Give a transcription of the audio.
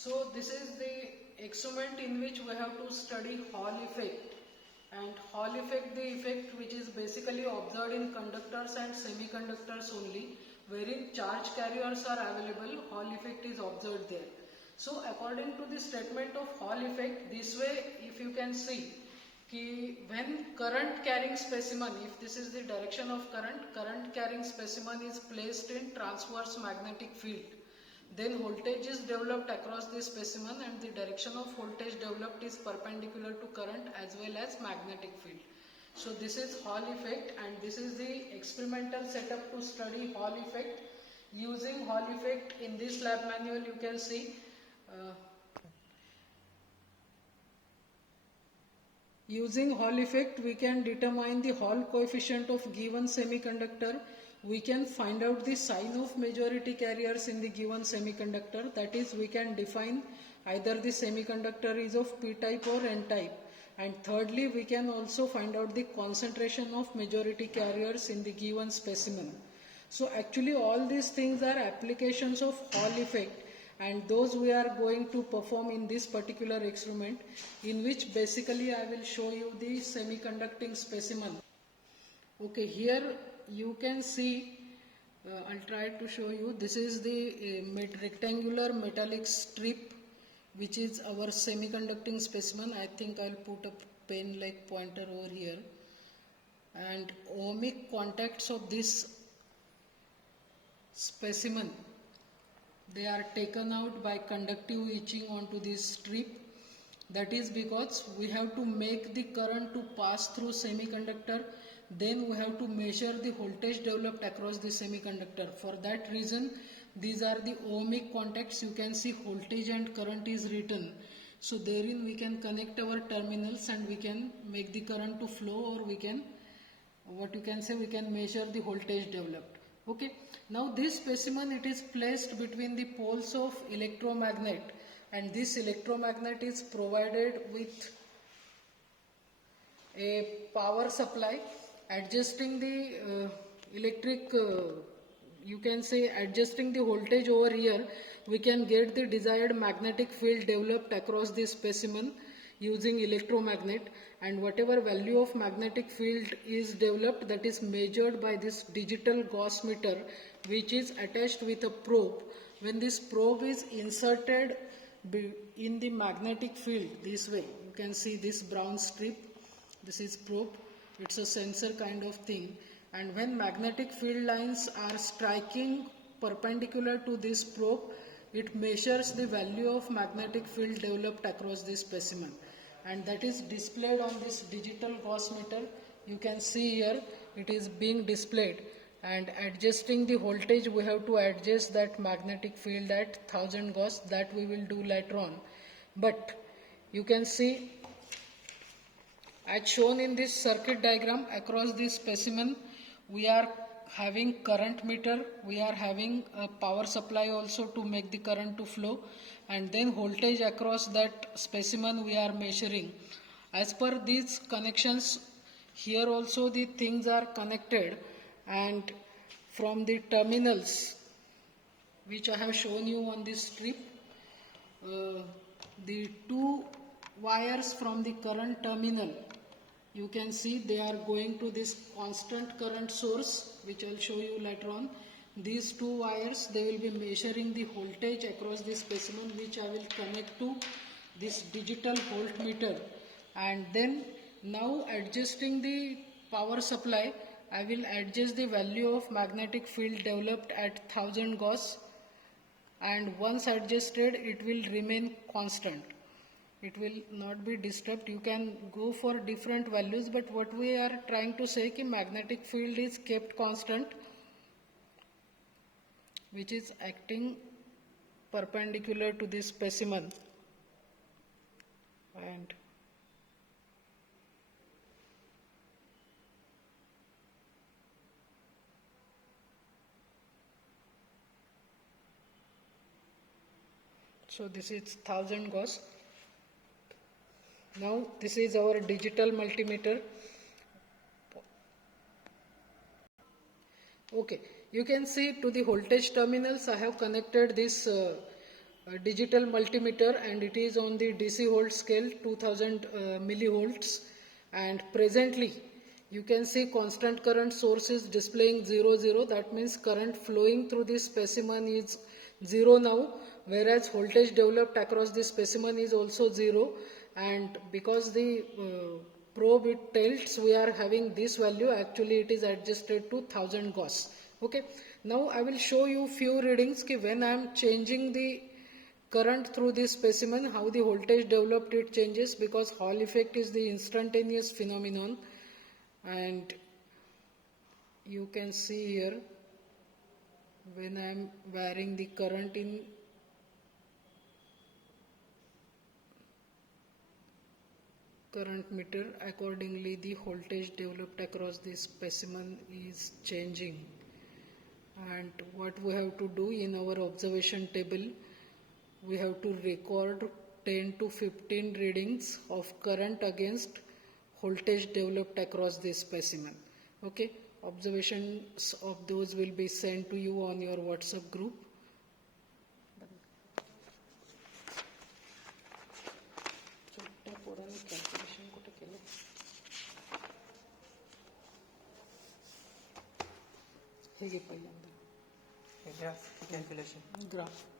So this is the experiment in which we have to study Hall effect. And Hall effect, the effect which is basically observed in conductors and semiconductors only, wherein charge carriers are available, Hall effect is observed there. So according to the statement of Hall effect, this way if you can see, when current carrying specimen, if this is the direction of current carrying specimen is placed in transverse magnetic field, then voltage is developed across the specimen and the direction of voltage developed is perpendicular to current as well as magnetic field. So this is Hall effect, and this is the experimental setup to study Hall effect. Using Hall effect in this lab manual you can see using Hall effect, we can determine the Hall coefficient of given semiconductor. We can find out the sign of majority carriers in the given semiconductor. That is, we can define either the semiconductor is of p-type or n-type. And thirdly, we can also find out the concentration of majority carriers in the given specimen. So actually all these things are applications of Hall effect, and those we are going to perform in this particular experiment, in which basically I will show you the semiconducting specimen. Okay, here you can see, I'll try to show you, this is the rectangular metallic strip which is our semiconducting specimen. I think I'll put a pen like pointer over here, and ohmic contacts of this specimen, they are taken out by conductive etching onto this strip. That is because we have to make the current to pass through semiconductor, then we have to measure the voltage developed across the semiconductor. For that reason, these are the ohmic contacts. You can see voltage and current is written. So therein we can connect our terminals and we can make the current to flow, or we can, what you can say, we can measure the voltage developed. Okay, now this specimen, it is placed between the poles of electromagnet, and this electromagnet is provided with a power supply adjusting the you can say adjusting the voltage over here. We can get the desired magnetic field developed across this specimen using electromagnet, and whatever value of magnetic field is developed, that is measured by this digital Gauss meter, which is attached with a probe. When this probe is inserted in the magnetic field this way, you can see this brown strip, this is probe, it's a sensor kind of thing, and when magnetic field lines are striking perpendicular to this probe, it measures the value of magnetic field developed across this specimen, and that is displayed on this digital Gauss meter. You can see here it is being displayed, and adjusting the voltage, we have to adjust that magnetic field at 1000 Gauss. That we will do later on. But you can see, as shown in this circuit diagram, across this specimen we are having current meter, we are having a power supply also to make the current to flow, and then voltage across that specimen we are measuring. As per these connections, here also the things are connected, and from the terminals which I have shown you on this strip, the two wires from the current terminal, you can see they are going to this constant current source, which I will show you later on. These two wires, they will be measuring the voltage across this specimen, which I will connect to this digital voltmeter. And then now adjusting the power supply, I will adjust the value of magnetic field developed at 1000 Gauss, and once adjusted it will remain constant. It will not be disturbed. You can go for different values, but what we are trying to say is magnetic field is kept constant, which is acting perpendicular to this specimen. And so this is 1000 Gauss. Now this is our digital multimeter. Okay, you can see to the voltage terminals I have connected this digital multimeter, and it is on the DC volt scale 2000 millivolts, and presently you can see constant current source is displaying 0, that means current flowing through this specimen is 0 now, whereas voltage developed across this specimen is also 0, and because the probe it tilts, we are having this value. Actually it is adjusted to 1000 Gauss. Okay, now I will show you few readings ki when I am changing the current through this specimen, how the voltage developed it changes, because Hall effect is the instantaneous phenomenon, and you can see here when I am varying the current in current meter, accordingly the voltage developed across this specimen is changing. And what we have to do in our observation table, we have to record 10 to 15 readings of current against voltage developed across this specimen. Okay, observations of those will be sent to you on your WhatsApp group. Calculation. Graph.